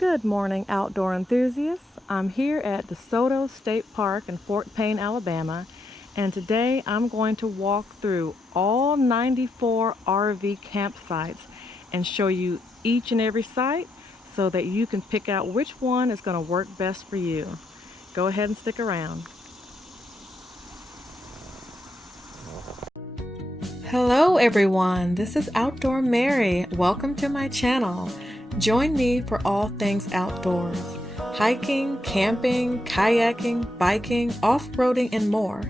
Good morning, outdoor enthusiasts. I'm here at DeSoto State Park in Fort Payne, Alabama, and today I'm going to walk through all 94 RV campsites and show you each and every site so that you can pick out which one is going to work best for you. Go ahead and stick around. Hello everyone, this is Outdoor Mary. Welcome to my channel. Join me for all things outdoors. Hiking, camping, kayaking, biking, off-roading, and more.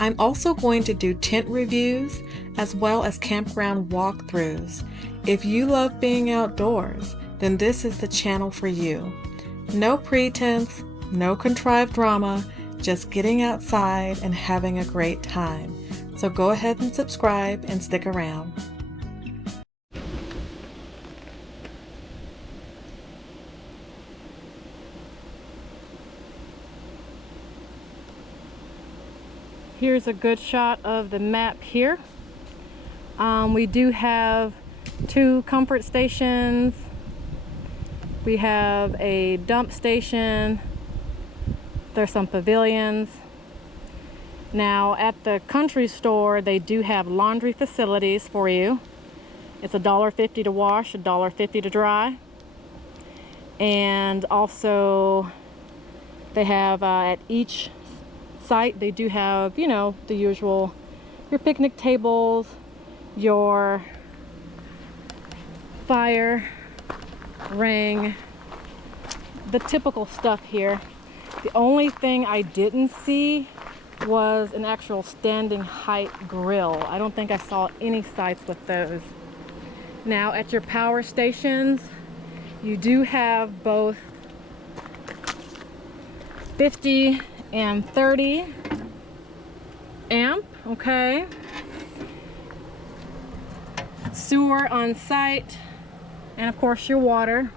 I'm also going to do tent reviews as well as campground walkthroughs. If you love being outdoors, then this is the channel for you. No pretense, no contrived drama, just getting outside and having a great time. So go ahead and subscribe and stick around. Here's a good shot of the map here. We do have 2 comfort stations. We have a dump station. There's some pavilions. Now at the country store, they do have laundry facilities for you. It's $1.50 to wash, $1.50 to dry. And also they have at each site, they do have, you know, the usual, your picnic tables, your fire ring, the typical stuff here. The only thing I didn't see was an actual standing height grill. I don't think I saw any sites with those. Now at your power stations, you do have both 50 and 30 amp, okay? Sewer on site, and of course your water.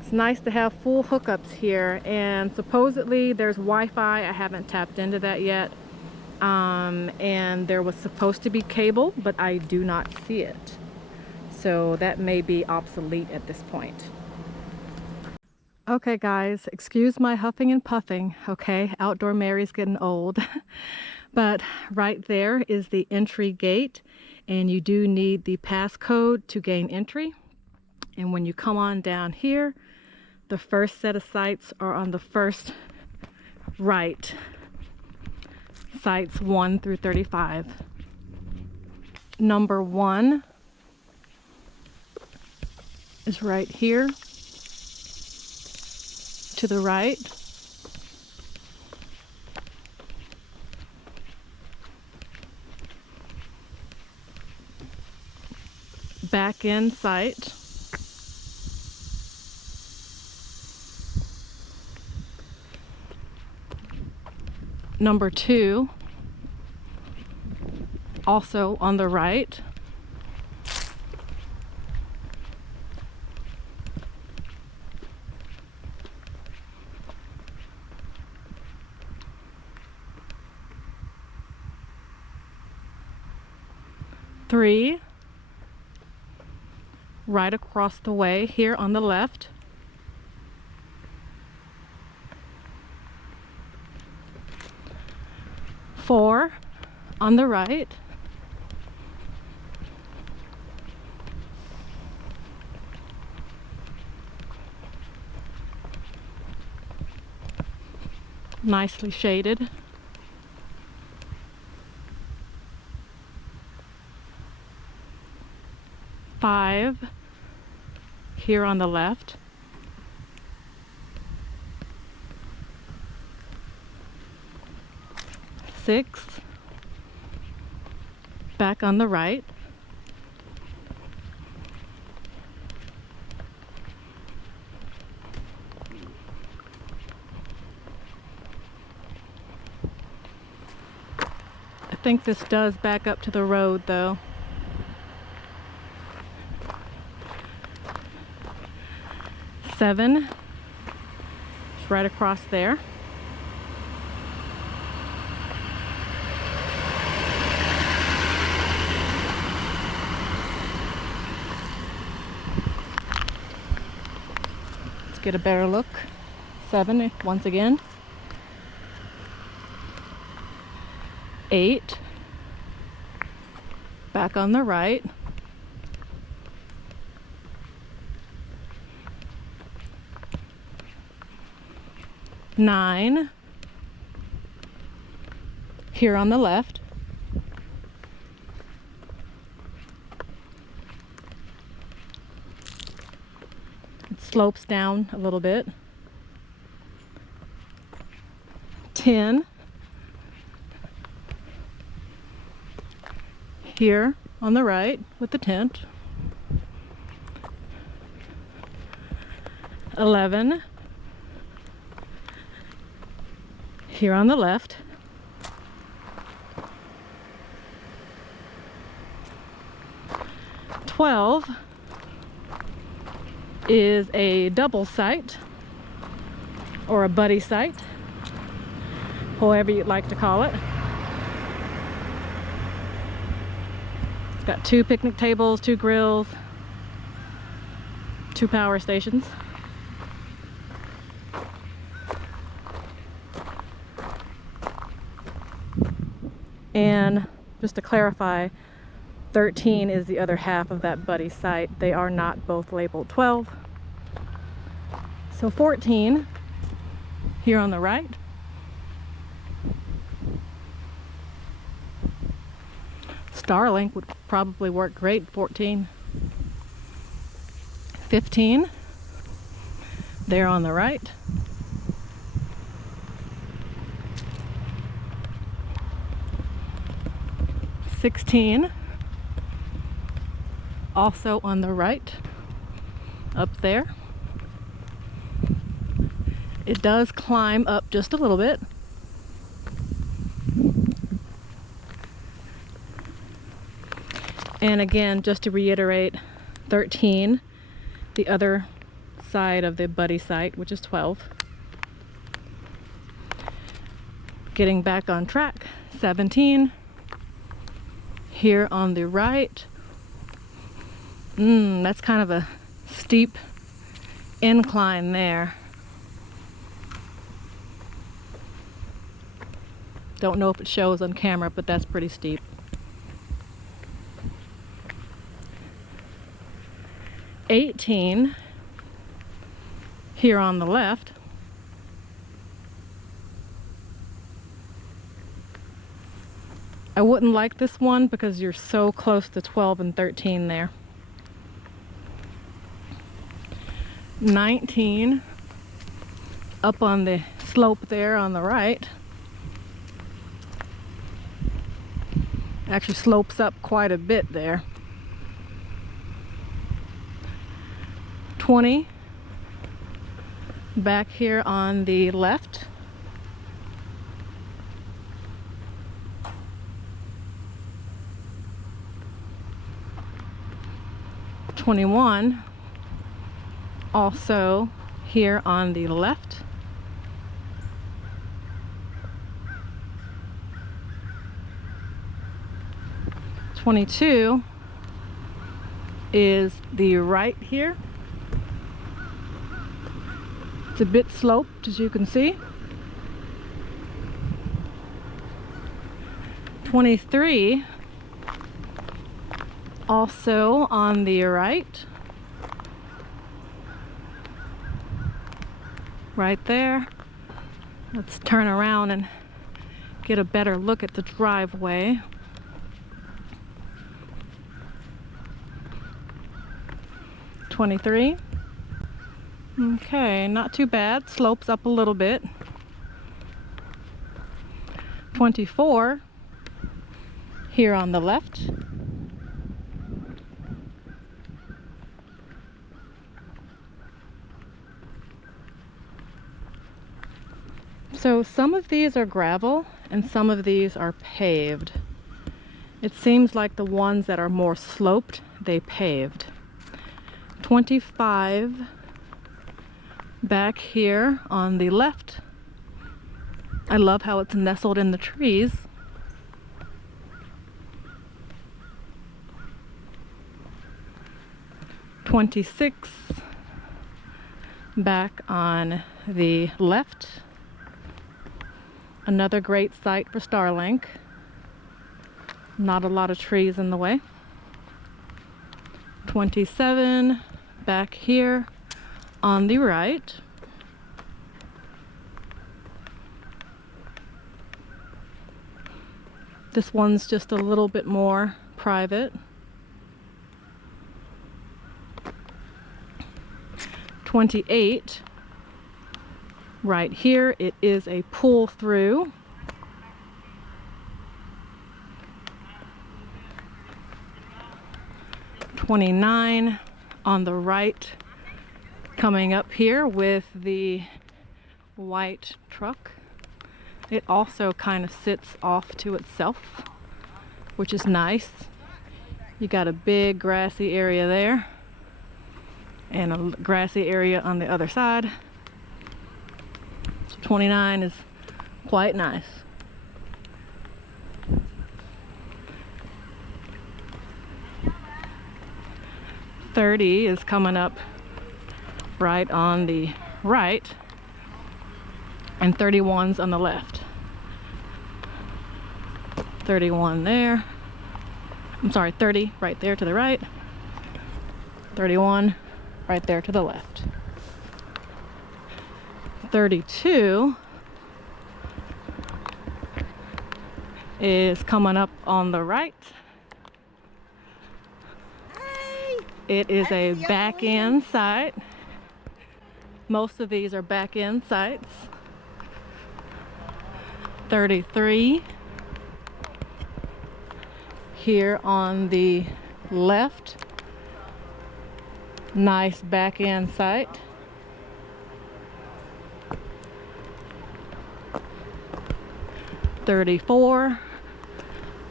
It's nice to have full hookups here, and supposedly there's Wi-Fi. I haven't tapped into that yet. And there was supposed to be cable, but I do not see it. So that may be obsolete at this point. Okay guys, excuse my huffing and puffing, okay? Outdoor Mary's getting old. But right there is the entry gate, and you do need the passcode to gain entry. And when you come on down here, the first set of sites are on the first right. Sites 1 through 35. Number 1 is right here to the right. Back in sight. Number 2, also on the right. Three, right across the way here on the left. 4 on the right. 'Nicely shaded. 5 here on the left. 6 back on the right. 'I think this does back up to the road though. 7 is right across there. get a better look. 7 once again. 8. Back on the right. 9. Here on the left. 'It slopes down a little bit. 10. Here on the right with the tent. 11. Here on the left. 12 is a double site or a buddy site, however you'd like to call it. It's got 2 picnic tables, 2 grills, 2 power stations. And just to clarify, 13 is the other half of that buddy site. They are not both labeled 12. So 14 here on the right. Starlink would probably work great. 14. 15 there on the right. 16 also on the right up there. It does climb up just a little bit. And again, just to reiterate, 13, the other side of the buddy site, which is 12. Getting back on track, 17 here on the right. That's kind of a steep incline there. Don't know if it shows on camera, but that's pretty steep. 18 here on the left. I wouldn't like this one because you're so close to 12 and 13 there. 19 up on the slope there on the right. Actually slopes up quite a bit there. 20 back here on the left. 21 also here on the left. 22 is the right here. It's a bit sloped, as you can see. 23 also on the right. Right there. Let's turn around and get a better look at the driveway. $23. Okay, not too bad. Slopes up a little bit. 24 here on the left. So some of these are gravel and some of these are paved. It seems like the ones that are more sloped, they paved. 25 back here on the left. I love how it's nestled in the trees. 26 Back on the left, another great site for Starlink. Not a lot of trees in the way. 27 back here on the right. This one's just a little bit more private. 28 right here, it is a pull through. 29 on the right, coming up here with the white truck. It also kind of sits off to itself, which is nice. You got a big grassy area there and a grassy area on the other side. So 29 is quite nice. .30 is coming up right on the right, and 31's on the left. 31 there. I'm sorry, 30 right there to the right. 31 right there to the left. 32 is coming up on the right. It is a back-end site. Most of these are back-end sites. 33 here on the left. Nice back-end site. 34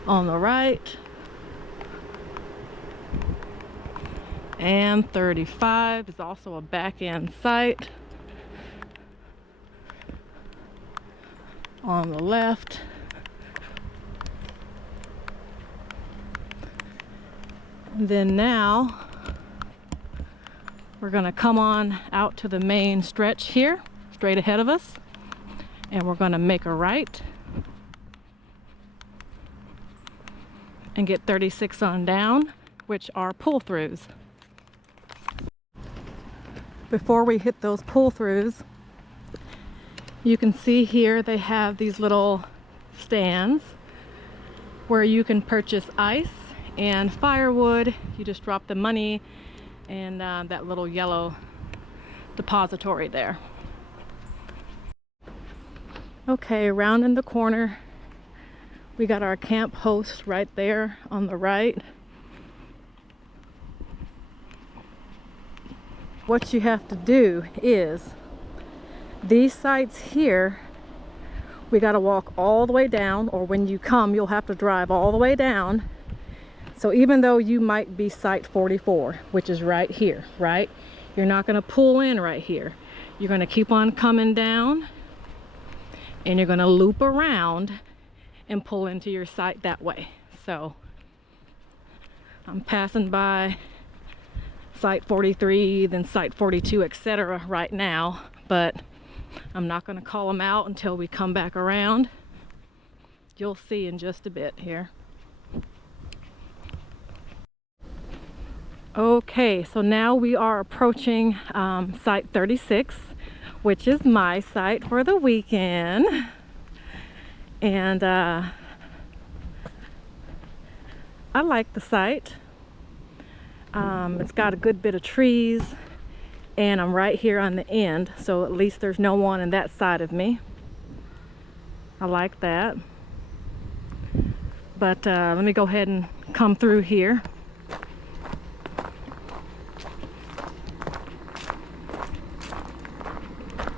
on the right. And 35 is also a back-end site on the left. And then now we're going to come on out to the main stretch here, straight ahead of us, and we're going to make a right and get 36 on down, which are pull-throughs. Before we hit those pull-throughs, you can see here they have these little stands where you can purchase ice and firewood. You just drop the money and that little yellow depository there. Okay, around in the corner, we got our camp host right there on the right. What you have to do is, these sites here, we got to walk all the way down, or when you come, you'll have to drive all the way down. So even though you might be site 44, which is right here, right? You're not going to pull in right here. You're going to keep on coming down, and you're going to loop around and pull into your site that way. So I'm passing by site 43, then site 42, etc. right now, but I'm not going to call them out until we come back around. You'll see in just a bit here. Okay, so now we are approaching site 36, which is my site for the weekend. And I like the site. It's got a good bit of trees, and I'm right here on the end, so at least there's no one on that side of me. I like that. But let me go ahead and come through here.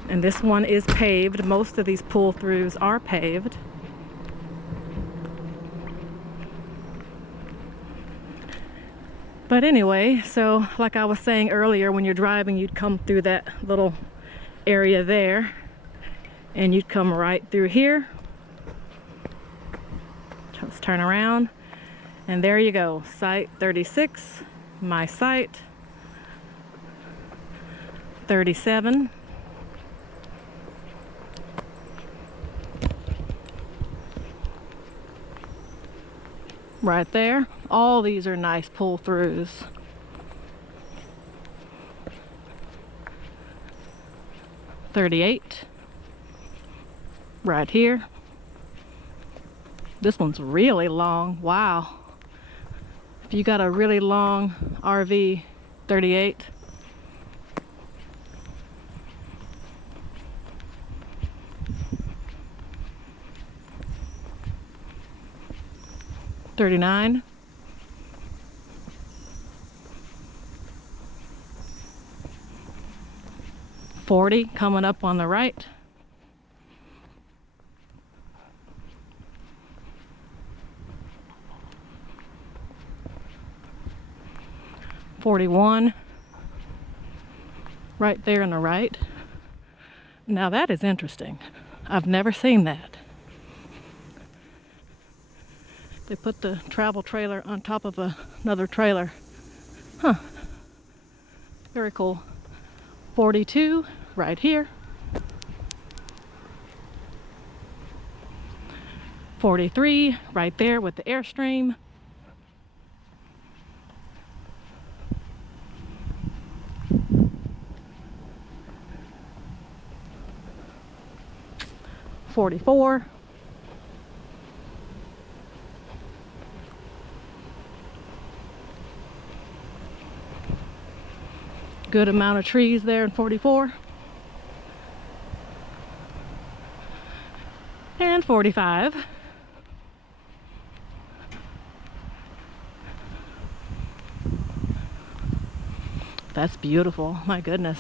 And this one is paved. Most of these pull-throughs are paved. But anyway, so like I was saying earlier, when you're driving, you'd come through that little area there, and you'd come right through here. Let's turn around, and there you go, site 36, my site. 37. Right there. All these are nice pull-throughs. 38. Right here. This one's really long. Wow. If you got a really long RV, 38. 39. 40 coming up on the right. 41 right there on the right. Now that is interesting. I've never seen that. They put the travel trailer on top of another trailer. Huh. Very cool. 42 right here. 43 right there with the Airstream. 44. Good amount of trees there in 44. And 45. That's beautiful, my goodness.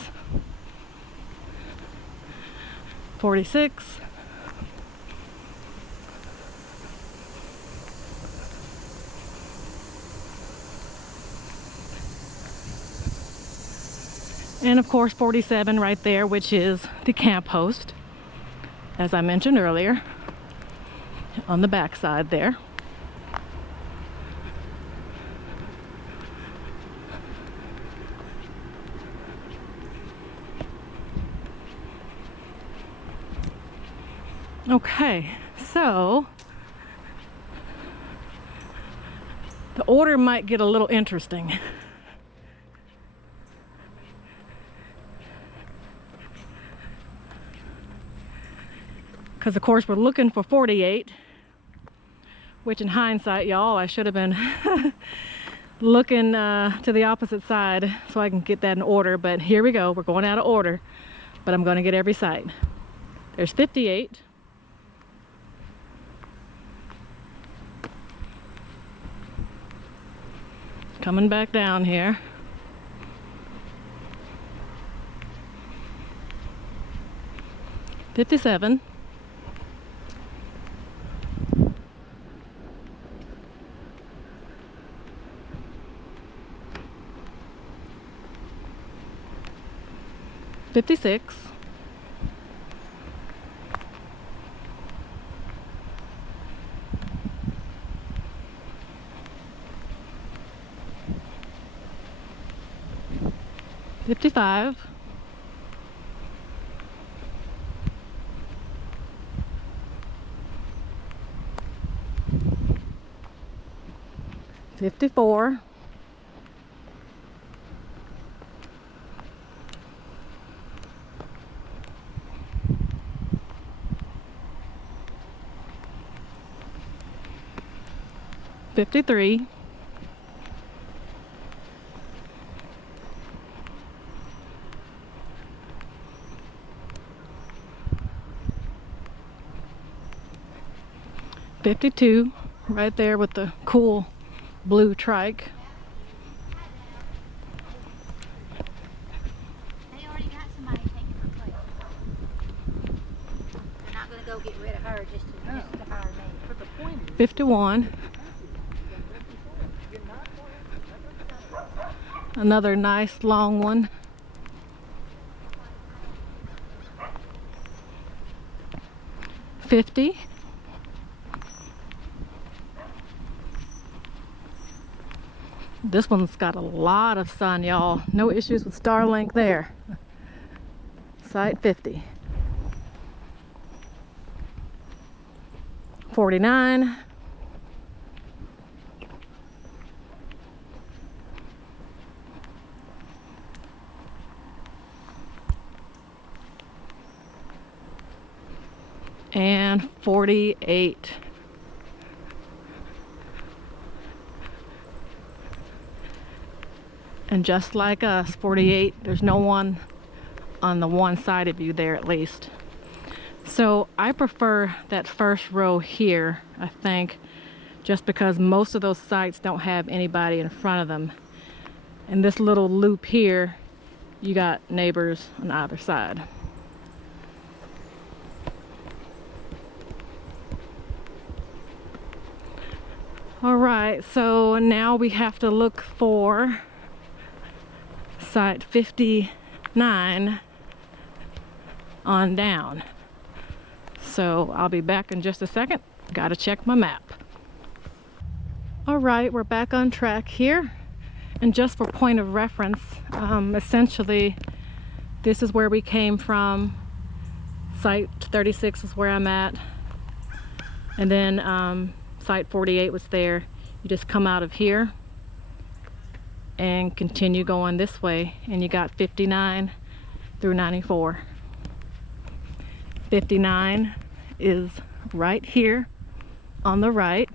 46. And of course 47 right there, which is the camp host, as I mentioned earlier, on the back side there. Okay, so the order might get a little interesting. Because of course we're looking for 48, which in hindsight, y'all, I should have been looking to the opposite side so I can get that in order. But here we go, we're going out of order, but I'm going to get every site. There's 58. Coming back down here. 57. 56. 55. 54. 53. 52, right there with the cool blue trike. They already got somebody taking her place. They're not going to go get rid of her just to hire me. 51. Another nice long one. 50. This one's got a lot of sun, y'all. No issues with Starlink there. site 50. 49. And 48. And just like us, 48, there's no one on the one-sided view there at least. So I prefer that first row here, I think, just because most of those sites don't have anybody in front of them. And this little loop here, you got neighbors on either side. All right, so now we have to look for site 59 on down. So I'll be back in just a second. Gotta check my map. All right, we're back on track here. And just for point of reference, essentially, this is where we came from. Site 36 is where I'm at. And then site 48 was there. You just come out of here and continue going this way, and you got 59 through 94. 59 is right here on the right.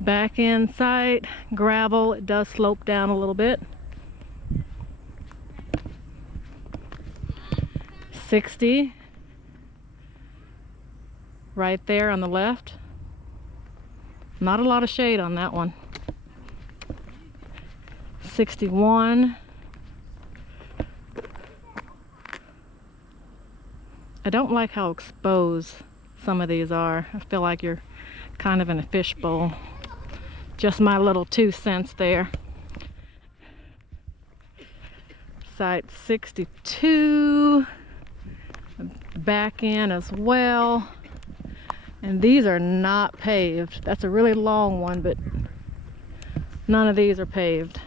Back in sight, gravel, it does slope down a little bit. 60 right there on the left. Not a lot of shade on that one. 61. I don't like how exposed some of these are. I feel like you're kind of in a fishbowl. Just my little 2 cents there. Site 62. Back in as well. And these are not paved. That's a really long one, but none of these are paved.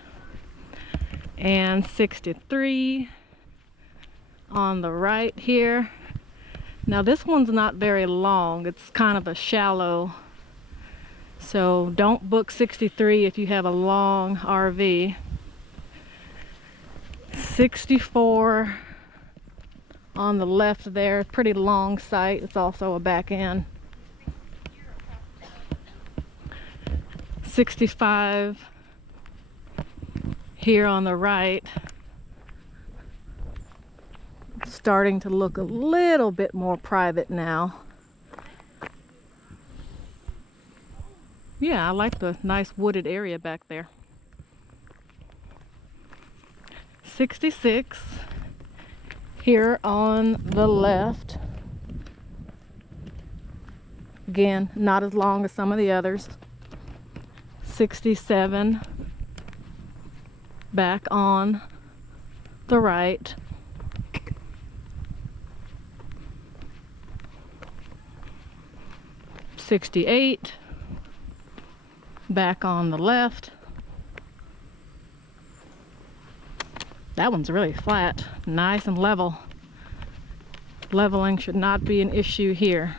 And 63 on the right here. Now this one's not very long. It's kind of a shallow. So don't book 63 if you have a long RV. 64 on the left there. Pretty long site. It's also a back end. 65 here on the right. Starting to look a little bit more private now. Yeah, I like the nice wooded area back there. 66 here on the left. Again, not as long as some of the others. 67 back on the right. 68 back on the left. That one's really flat, nice and level. Leveling should not be an issue here.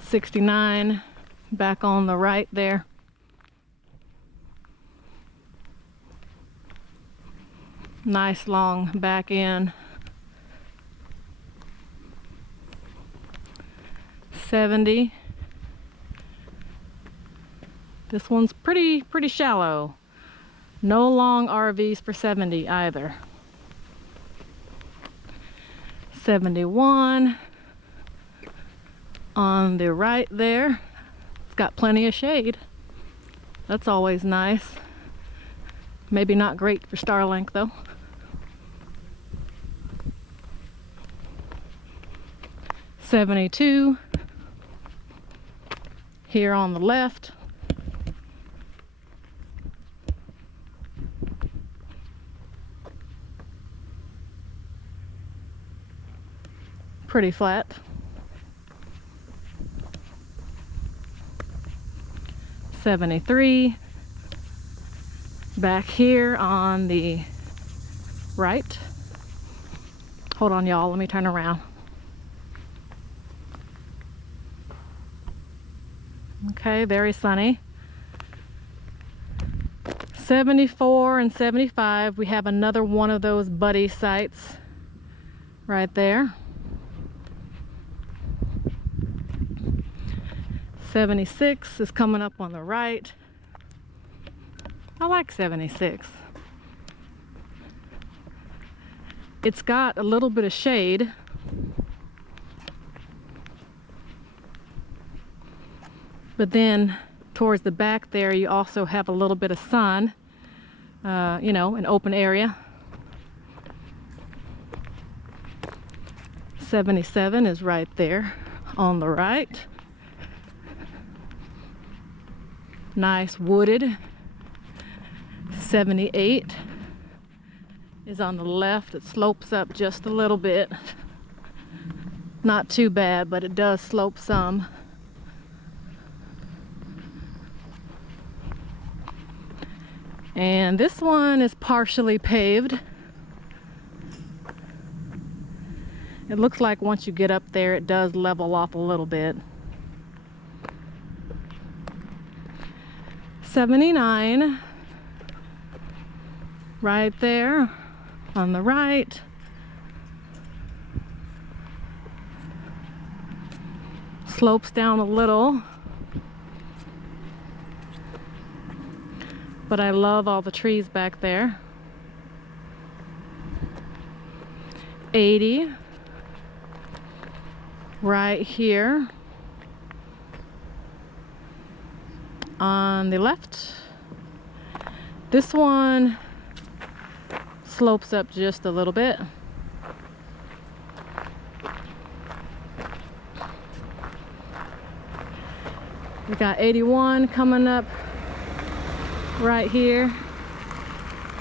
69 back on the right there. Nice long back end. 70. This one's pretty shallow. No long RVs for 70 either. 71 on the right there. It's got plenty of shade. That's always nice. Maybe not great for Starlink though. 72 here on the left. Pretty flat. 73. Back here on the right. Hold on, y'all, let me turn around. Okay, very sunny. 74 and 75, we have another one of those buddy sites right there. 76 is coming up on the right. I like 76. It's got a little bit of shade. But then towards the back there, you also have a little bit of sun, you know, an open area. 77 is right there on the right. Nice wooded. 78 is on the left. It slopes up just a little bit. Not too bad, but it does slope some. And this one is partially paved. It looks like once you get up there, it does level off a little bit. 79, right there on the right. Slopes down a little. But I love all the trees back there. 80, right here on the left. This one slopes up just a little bit. We got 81 coming up right here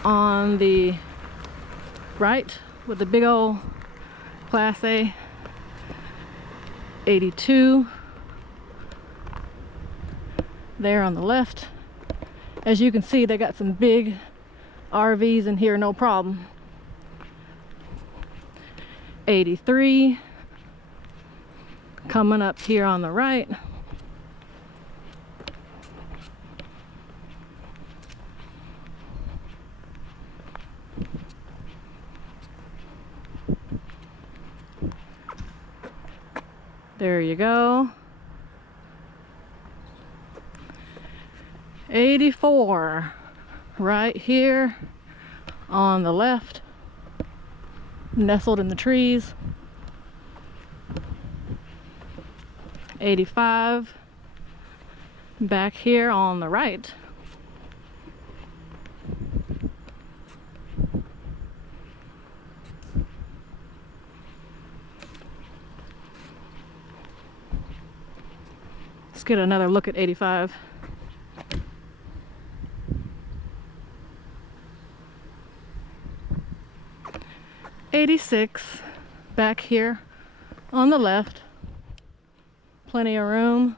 on the right with the big old Class A. 82 there on the left. As you can see, they got some big RVs in here, no problem. 83 coming up here on the right. There you go. 84 right here on the left, nestled in the trees. 85 back here on the right. Let's get another look at 85. '86 back here on the left. Plenty of room.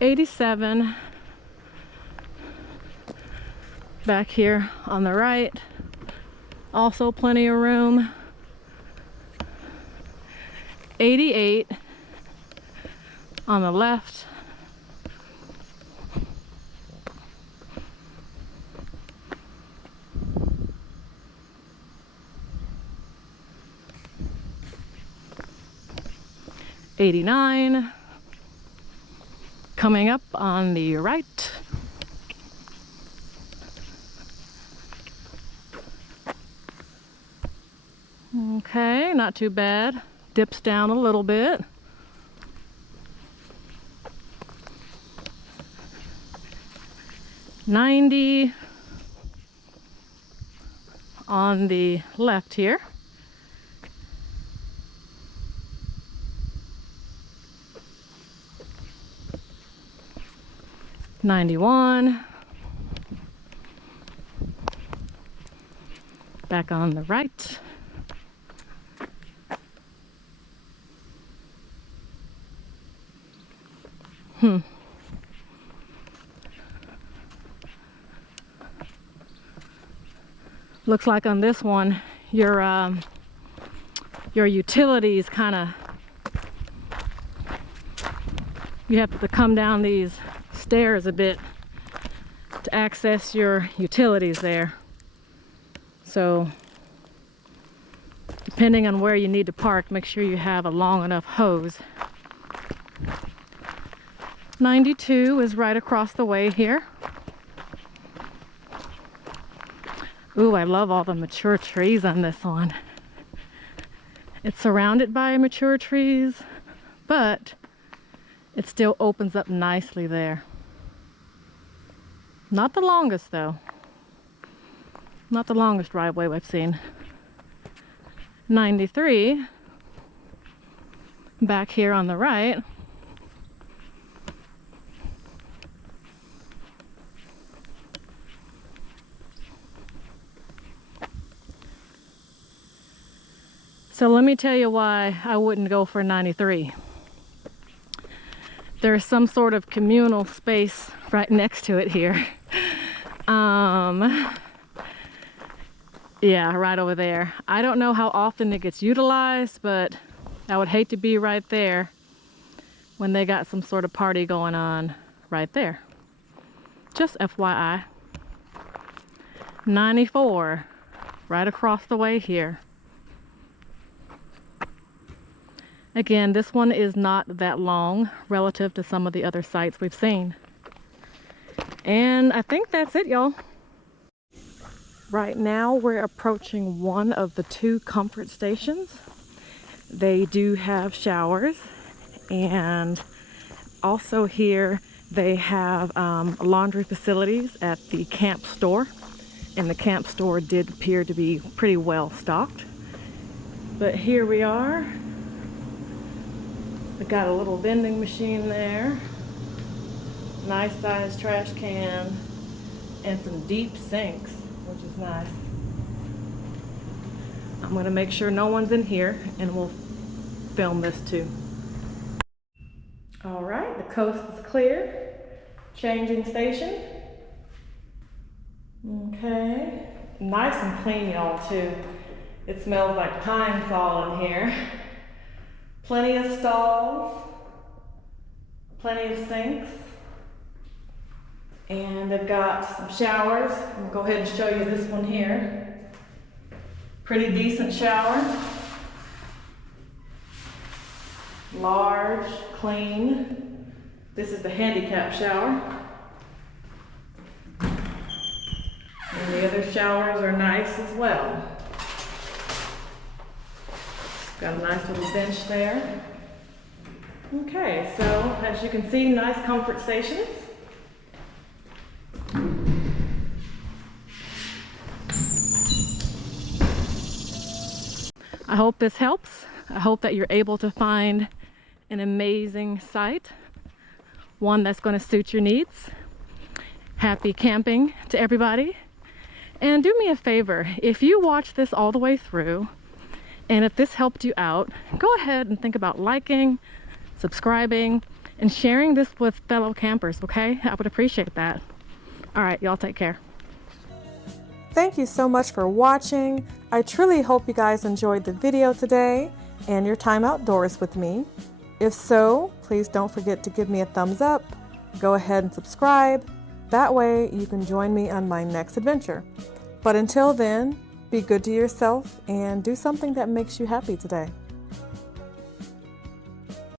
'87 back here on the right. Also plenty of room. 88 on the left. '89 coming up on the right. Okay, not too bad. Dips down a little bit. 90 on the left here. '91 back on the right. Looks like on this one, your utilities kind of, you have to come down these stairs a bit to access your utilities there. So depending on where you need to park, make sure you have a long enough hose. 92 is right across the way here. Ooh, I love all the mature trees on this one. It's surrounded by mature trees, but it still opens up nicely there. Not the longest though. Not the longest driveway I've seen. 93, back here on the right. So let me tell you why I wouldn't go for 93. There's some sort of communal space right next to it here. Yeah, right over there. I don't know how often it gets utilized, but I would hate to be right there when they got some sort of party going on right there. Just FYI. 94, right across the way here. Again, this one is not that long relative to some of the other sites we've seen. And I think that's it, y'all. Right now we're approaching one of the 2 comfort stations. They do have showers, and also here they have laundry facilities at the camp store. And the camp store did appear to be pretty well stocked. But here we are. We got a little vending machine there, nice sized trash can, and some deep sinks, which is nice. I'm going to make sure no one's in here, and we'll film this too. All right, the coast is clear. Changing station. Okay, nice and clean, y'all, too. It smells like pine sol in here. Plenty of stalls, plenty of sinks, and they've got some showers. I'll go ahead and show you this one here. Pretty decent shower. Large, clean. This is the handicap shower. And the other showers are nice as well. Got a nice little bench there. Okay, so as you can see, nice comfort stations. I hope this helps. I hope that you're able to find an amazing site, one that's going to suit your needs. Happy camping to everybody. And do me a favor, if you watch this all the way through, and if this helped you out, go ahead and think about liking, subscribing, and sharing this with fellow campers, okay? I would appreciate that. All right, y'all take care. Thank you so much for watching. I truly hope you guys enjoyed the video today and your time outdoors with me. If so, please don't forget to give me a thumbs up. Go ahead and subscribe. That way you can join me on my next adventure. But until then, be good to yourself and do something that makes you happy today.